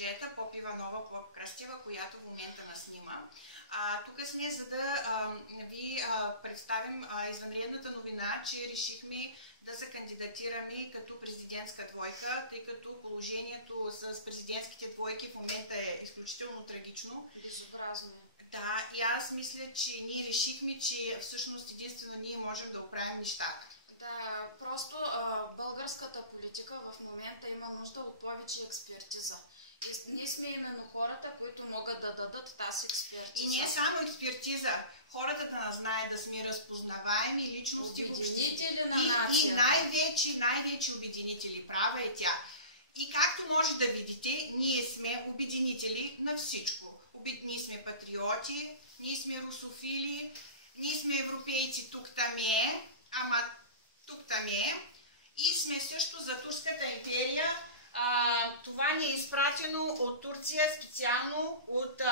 Жета Попиванова Кръстева, която в момента нас снима. Тук сме, за да ви представим извънредната новина, че решихме да се кандидатираме като президентска двойка, тъй като положението с президентските двойки в момента е изключително трагично. Безобразно. Да, и аз мисля, че ние решихме, че всъщност единствено ние можем да оправим нещата. Да, просто българската политика в момента има нужда от повече експертиза. И ние сме именно хората, които могат да дадат тази експертиза. И не само експертиза, хората да нас знаят, да сме разпознаваеми личности в обединители на нацията. И най-вече обединители, права е тя. И както може да видите, ние сме обединители на всичко. Ние сме патриоти, ние сме русофили, ние сме европейци тук-там е, ама тук-там е. И сме също за Турската империя. Това ни е изпратено от Турция, специално от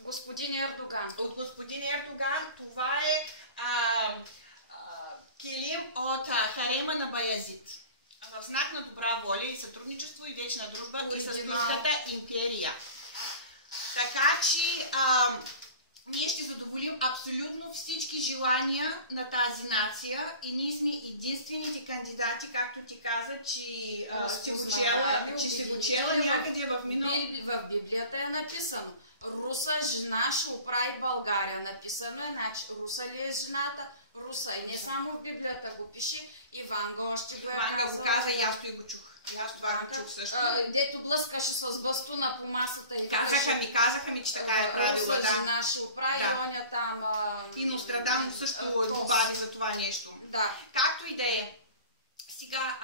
господин Ердоган. От господин Ердоган. Това е килим от харема на Баязид. В знак на добра воля и сътрудничество и вечна дружба и с Турската империя. Така че ние ще задоволим абсолютно всички желания на тази нация и ние сме единствените кандидати, както ти каза, че си го чела някъде в минало. В Библията е написано: Руса жена ще оправи България. Написано е, значи Руса ли е жената? Руса. И не само в Библията го пише, Иванга още го е казала. Иванга го каза и аз и го чух. Аз това го чух също. Дето блъскаше с бастуна по масата и казаха ми, че така е правила. Руса жена ще оправи, оня там... И Нострадамус също добави за това нещо. Да. Както и да е. Сега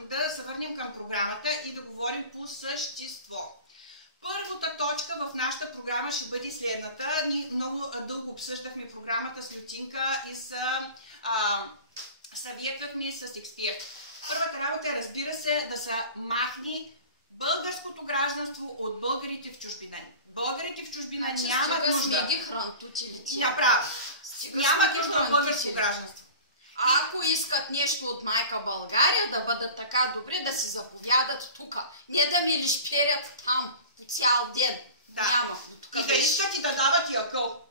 да се върнем към програмата и да говорим по същество. Първата точка в нашата програма ще бъде следната. Ние много дълго обсъждахме програмата с Лютинка и съветвахме с експерт. Първата работа е, разбира се, да се махне българското гражданство от българите в чужбина. Българите в чужбина нямат нужда. Направо. Нямат нужда от българско гражданство. Ако искат нещо от майка България, да бъдат така добри, да си заповядат тук. Не да ми лишперят там по цял ден. Да. Няма. И да искат и да дават и акъл.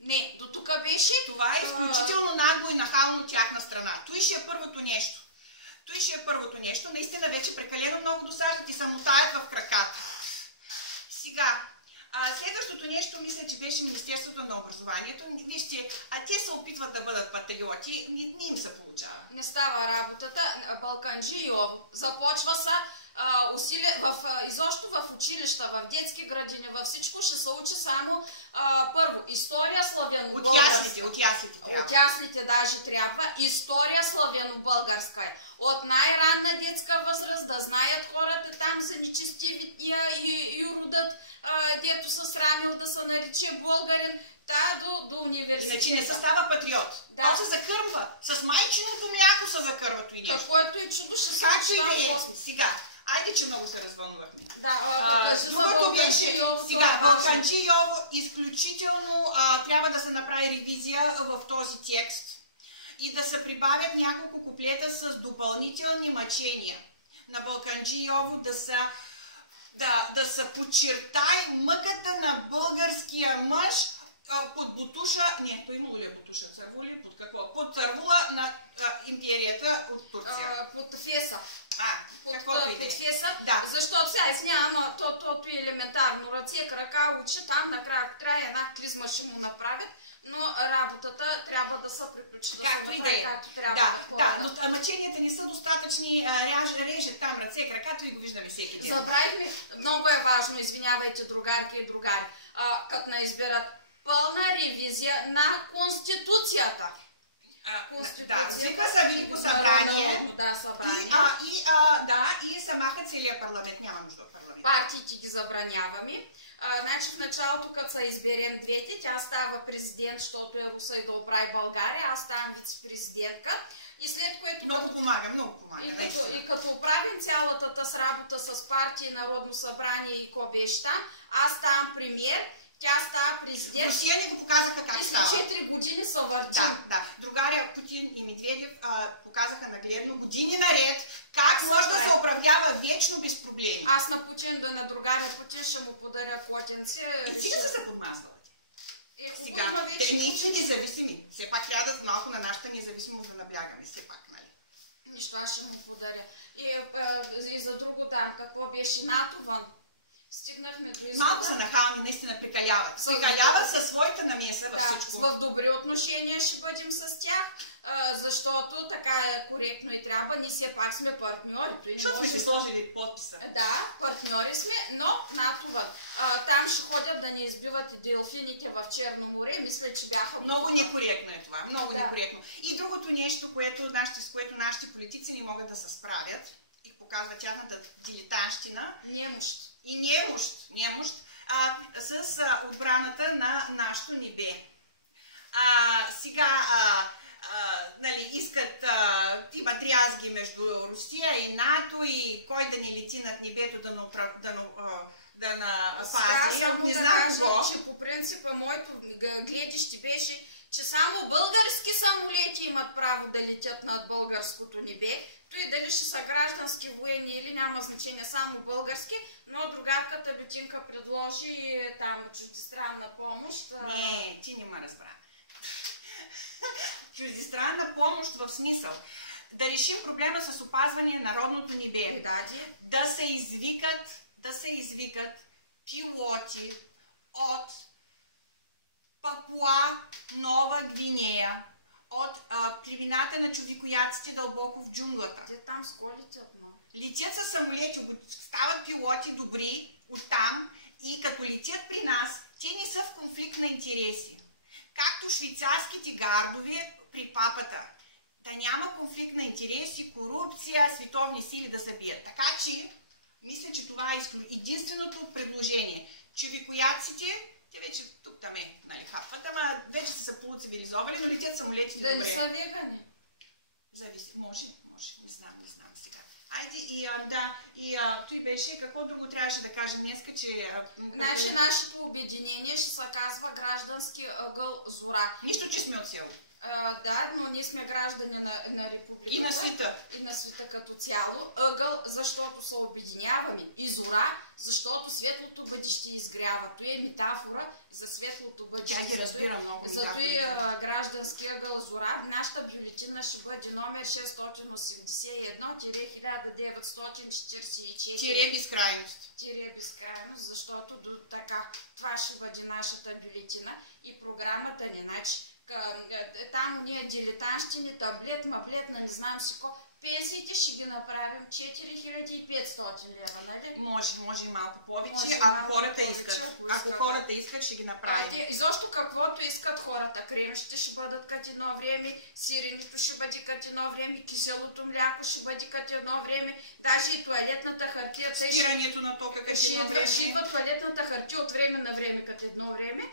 Не, до тук беше. Това е изключително нагло и нахално от тяхна страна. Той ще е първото нещо. Наистина вече прекалено много досаждат и самотаят в краката. Сега, следващото нещо, мисля, че беше Министерството на образованието. Вижте, те се опитват да бъдат патриоти, не им се получава. Не става работата. Балканджи започва са изобщо в училища, в детски градини, във всичко ще се учи само първо история славяно-българска. От яслите даже трябва. История славяно-българска е. От най-ранна детска възраст да знаят хората там за нечестивия и родът, дето се срамил да се нарече българин, до университета. Иначе не се става патриот. Да. То се закърва. С майчиното мляко се закърва той нещо. Каквото и чудо ще се случва. Сега, айде, че много се развълнувахме. Другото беше, сега, Балканджи Йово, изключително трябва да се направи ревизия в този текст и да се прибавят няколко куплета с допълнителни мъчения на Балканджи Йово, да се подчертай мъката на българския мъж под бутуша, той имало ли е бутуша, църву ли, под какво? Под цървула на империята от Турция. Под Феса. Под Феса, защото сега извинявам, то е елементарно. Ръце, крака, очи, там накрая една клизма ще му направят, но работата трябва да се приключи. Както и да е. Но мъченията не са достатъчни, реже там ръце, кракато и го виждаме всеки ден. Забравихме, много е важно, извинявайте, другарки и другари, като не изберат пълна ревизия на Конституцията. Свика са Велико събрание и се маха целият парламент. Няма нужда от парламент. Партиите ги забраняваме. Значи в началото, като се изберем двете, тя става президент, защото е Руса и да оправи България, аз ставам вице-президентка. И след което... Много помага. И като оправим цялата тази работа с партия, Народно събрание и ко беше там, аз ставам премиер. Тя става президент. Русия ни го показаха как става. И след 4 години са въртим. Другаря Путин и Медведев показаха нагледно години наред как брак може да се оправдява вечно без проблеми. Аз на Путин, на другаря Путин ще му подаря котенци. И сега са се подмазвала. Сега, ние сме независими. Все пак трябва да малко на нашата независимост да наблягаме. Все пак, нали? Нищо, аз ще му подаря. И за друго там, какво беше НАТО вън? Стигнахме до извода. Малко са нахални, наистина прекаляват. Прекаляват със своята намеса във всичко. В добри отношения ще бъдем с тях, защото така е коректно и трябва. Ние все пак сме партньори. Защото сме си сложили подписа. Да, партньори сме, но НАТО вън. Там ще ходят да не избиват и делфините в Черно море. Мисля, че бяха... Много некоректно е това. Много некоректно. И другото нещо, с което нашите политици не могат да се справят и показва тяхната дилетантщина. Немощ с отбраната на нашето небе. Сега нали, искат, има дрязги между Русия и НАТО и кой да ни лети над небето да напази. Не знам какво. Че по принципа моето гледище беше, че само български самолети имат право да летят над българското небе. Той дали ще са граждански, военни или няма значение, само български, но другарката Бетинка предложи там чуждестранна помощ. Не, ти не ме разбра. Чуждестранна помощ в смисъл да решим проблема с опазване на родното небе. Да се извикат пилоти от Папуа Нова Гвинея, от племената на човекояците дълбоко в джунглата. Те там сколитят много. Летят със самолети, стават пилоти добри оттам и като летят при нас, те не са в конфликт на интереси. Както швейцарските гардове при папата. Да няма конфликт на интереси, корупция, световни сили да се бият. Така че, мисля, че това е единственото предложение. Човекояците, те вече тук-там нали, хапват, ама вече са полуцивилизовали, но летят самолетите добре. Да не са вегани? Зависи, може, не знам сега. Айде, той беше, какво друго трябваше да кажа днеска, че... Значи нашето обединение ще се казва Граждански ъгъл Зора. Нищо, че сме от село. Да, но ние сме граждани на републиката. И на света. И на света като цяло. Ъгъл, защото се обединяваме. И зора, защото светлото бъдеще изгрява. То е метафора за светлото бъдеще. Тя ги разбира много. Зато и граждански ъгъл Зора. Нашата бюлетина ще бъде номер 681-1944. Тире безкрайност. Тире безкрайност, защото така това ще бъде нашата бюлетина и програмата ни. Значи, там ние дилетантщини, таблет, маблет, не знам си какво. Пенсиите ще ги направим 4500 лева, нали? Може и малко повече, ако хората искат. Ако хората искат, ще ги направим. Изобщо каквото искат хората. Кремщите ще бъдат като едно време, сиренето ще бъде като едно време, киселото мляко ще бъде като едно време, даже и туалетната хартия. Спирането на тока като едно време. Ще идва туалетната хартия от време на време като едно време.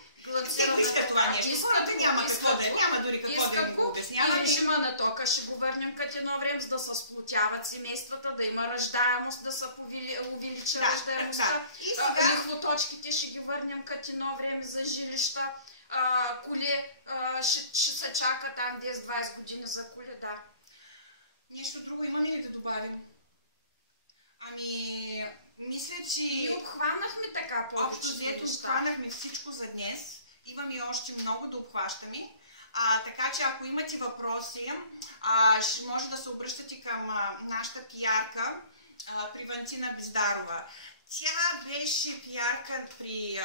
Иска това нещо. Хората няма дори какво да го обясняваме. И режима на тока ще го върнем като едно време, за да се сплотяват семействата, да има раждаемост, да се увеличи раждаемостта. Лихвоточките ще ги върнем като едно време за жилища. Коли ще се чака там 10-20 години за коли, да. Нещо друго имаме ли да добавим? Мисля, че... И обхванахме така общо взето обхванахме всичко за днес. Имаме още много да обхващаме. Така че ако имате въпроси, ще може да се обръщате към нашата пиарка при Вантина Бездарова. Тя беше пиарка при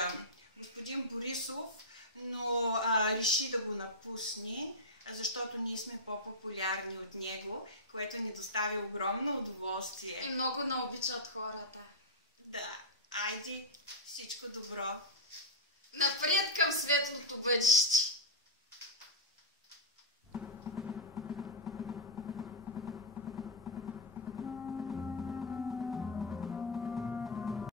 господин Борисов, но реши да го напусне, защото ние сме по-популярни от него, което ни достави огромно удоволствие. И много не обичат хората. Да, айде, всичко добро. Напред към светлото бъдеще.